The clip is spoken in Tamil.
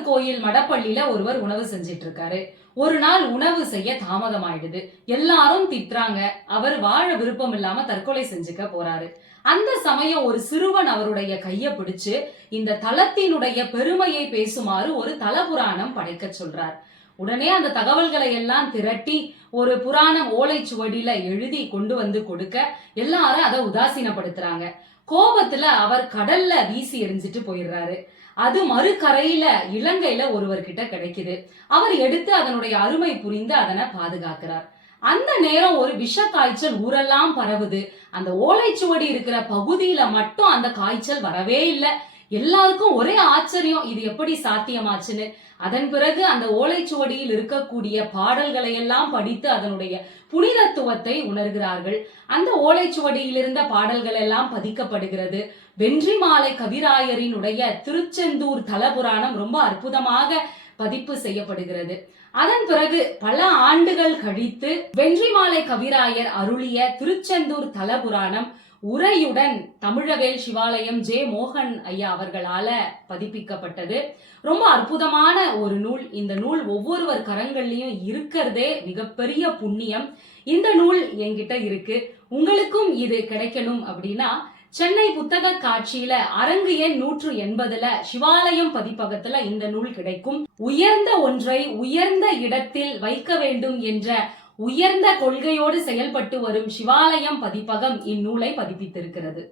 திருக்கோயில் மடப்பள்ளியில ஒருவர் உணவு செஞ்சிட்டு இருக்காரு. ஒரு நாள் உணவு செய்ய தாமதம் ஆயிடுது. எல்லாரும் திட்டுறாங்க. அவர் வாழ விருப்பம் இல்லாம தற்கொலை செஞ்சுக்க போறாரு. அந்த சமயம் ஒரு சிறுவன் அவருடைய கைய பிடிச்சு இந்த தலத்தினுடைய பெருமையை பேசுமாறு ஒரு தலபுராணம் படைக்க சொல்றார். உடனே அந்த தகவல்களை எல்லாம் திரட்டி ஒரு புராணம் ஓலைச்சுவடியில எழுதி கொண்டு வந்து கொடுக்க எல்லாரும் அதை உதாசீனப்படுத்துறாங்க. கோபத்துல அவர் கடல்ல வீசி எரிஞ்சிட்டு போயிடுறாரு. அது மறுகரையில இலங்கையில ஒருவர்கிட்ட கிடைக்குது. அவர் எடுத்து அதனுடைய அருமை புரிந்து அதனை பாதுகாக்கிறார். அந்த நேரம் ஒரு விஷ காய்ச்சல் ஊரெல்லாம் பரவுது. அந்த ஓலைச்சுவடி இருக்கிற பகுதியில மட்டும் அந்த காய்ச்சல் வரவே இல்லை. எல்லாருக்கும் ஒரே ஆச்சரியம், இது எப்படி சாத்தியமாச்சுன்னு. அதன் பிறகு அந்த ஓலைச்சுவடியில் இருக்கக்கூடிய பாடல்களை எல்லாம் படித்து அதனுடைய புனிதத்துவத்தை உணர்கிறார்கள். அந்த ஓலைச்சுவடியில் இருந்த பாடல்கள் எல்லாம் பதிக்கப்படுகிறது. வென்றிமாலை கவிராயரினுடைய திருச்செந்தூர் தலபுராணம் ரொம்ப அற்புதமாக பதிப்பு செய்யப்படுகிறது. அதன் பிறகு பல ஆண்டுகள் கழித்து வென்றிமாலை கவிராயர் அருளிய திருச்செந்தூர் தலபுராணம் உரையுடன் தமிழவேல் சிவாலயம் ஜே மோகன் ஐயா அவர்களால பதிப்பிக்கப்பட்டது. ரொம்ப அற்புதமான ஒரு நூல். இந்த நூல் ஒவ்வொருவர் கரங்கள்லயும் இருக்கிறதே மிகப்பெரிய புண்ணியம். இந்த நூல் என்கிட்ட இருக்கு. உங்களுக்கும் இது கிடைக்கணும் அப்படின்னா சென்னை புத்தக காட்சியில அரங்கு எண் 180ல சிவாலயம் பதிப்பகத்துல இந்த நூல் கிடைக்கும். உயர்ந்த ஒன்றை உயர்ந்த இடத்தில் வைக்க வேண்டும் என்ற உயர்ந்த கொள்கையோடு செயல்பட்டு வரும் சிவாலயம் பதிப்பகம் இந்நூலை பதிப்பித்திருக்கிறது.